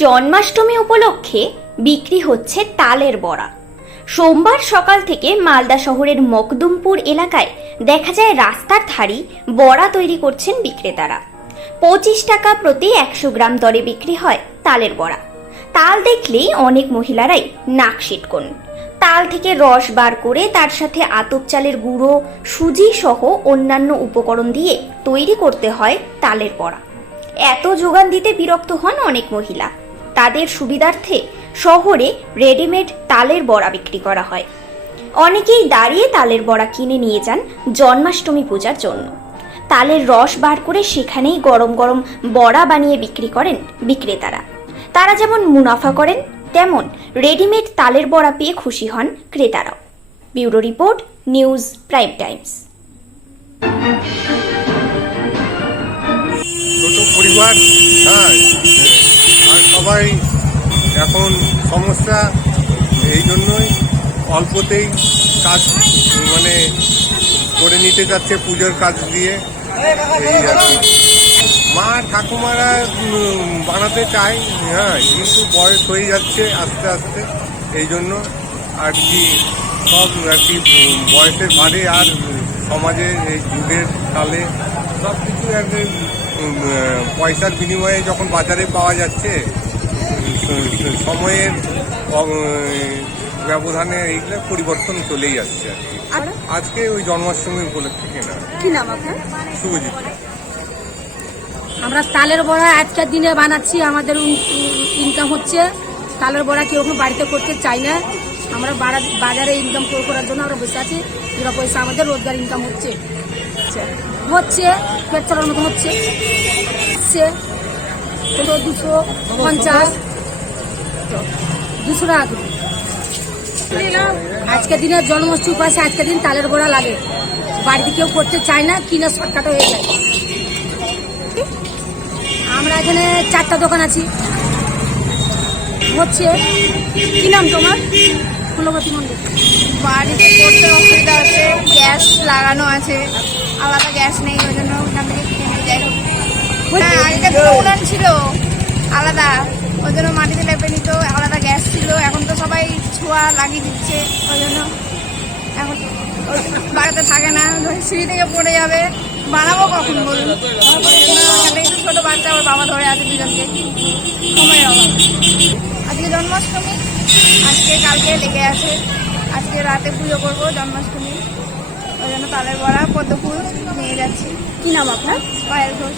জন্মাষ্টমী উপলক্ষে বিক্রি হচ্ছে তালের বড়া। সোমবার সকাল থেকে মালদা শহরের মকদুমপুর এলাকায় দেখা যায় রাস্তার ধারে বড়া তৈরি করছেন বিক্রেতারা। 25 টাকা প্রতি 100 গ্রাম দরে বিক্রি হয় তালের বড়া। তাল দেখলেই অনেক মহিলারাই নাক সিটকোন। তাল থেকে রস বার করে তার সাথে আতপ চালের গুঁড়ো, সুজি সহ অন্যান্য উপকরণ দিয়ে তৈরি করতে হয় তালের বড়া। এত যোগান দিতে বিরক্ত হন অনেক মহিলা। তাদের সুবিধার্থে শহরে রেডিমেড তালের বড়া বিক্রি করা হয়। অনেকেই দাঁড়িয়ে তালের বড়া কিনে নিয়ে যান জন্মাষ্টমী পূজার জন্য। তালের রস বার করে সেখানেই গরম গরম বড়া বানিয়ে বিক্রি করেন বিক্রেতারা। তারা যেমন মুনাফা করেন, তেমন রেডিমেড তালের বড়া পেয়ে খুশি হন ক্রেতারাও। Bureau report, news prime times. ছোট পরিবার, আর সবাই এখন সমস্যা, এই জন্যই অল্পতেই কাজ করে নিতে যাচ্ছে পুজোর কাজ দিয়ে। এই আর কি, মা ঠাকুমারা বানাতে চায়, কিন্তু বয়স হয়ে যাচ্ছে আস্তে আস্তে, এই জন্য আর কি সব আর কি বয়সের ভারে আর সমাজে এই যুগের তালে সব কিছু পয়সার বিনিময়ে যখন বাজারে পাওয়া যাচ্ছে, সময়ের ব্যবধানে এইগুলো পরিবর্তন চলেই যাচ্ছে আর কি। আজকে ওই জন্মাষ্টমী উপলক্ষে কেনা। কি নাম আপনার? শুভজিৎ। আমরা তালের বড়া আজকের দিনে বানাচ্ছি, আমাদের ইনকাম হচ্ছে। তালের বড়া কেউ বাড়িতে করতে চাই না, আমরা বাজারে ইনকাম করার জন্য আমরা বসে আছি। দুটো পয়সা আমাদের রোজগার ইনকাম হচ্ছে পেট চালানোর মতো হচ্ছে। 250 200 টাকা করে। আজকের দিনে জন্মাষ্টমী পাশে আজকের দিন তালের বড়া লাগে, বাড়িতে কেউ করতে চায় না, কিনা শর্টকাটে হয়ে যায়। আমরা এখানে 4টা দোকান আছি হচ্ছে। কি নাম তোমার? ফুলবতী মন্ডল। বাড়িতে করতে অসুবিধা হচ্ছে, গ্যাস লাগানো আছে, আলাদা গ্যাস নেই, ওই জন্য ওখান থেকে কিনে যাই। আগে তো উনান ছিল আলাদা, ওই জন্য মাটিতে লেপে নিত, আলাদা গ্যাস ছিল। এখন তো সবাই ছোঁয়া লাগিয়ে দিচ্ছে, ওই জন্য এখন বাড়িতে থাকে না, সিঁড়ি থেকে পড়ে যাবে, বানাবো কখন বলুন। এখান থেকে ছোটো বাচ্চা, ওর বাবা ধরে আছে দুজনকে, সময়ের অভাব। আজকে জন্মাষ্টমী, আজকে কালকে লেগে আছে, আজকে রাতে পুজো করবো জন্মাষ্টমী, ওই জন্য তালের বড়া, পদ্ম ফুল নিয়ে যাচ্ছি। কি নাম আপনার? পায়েল ঘোষ।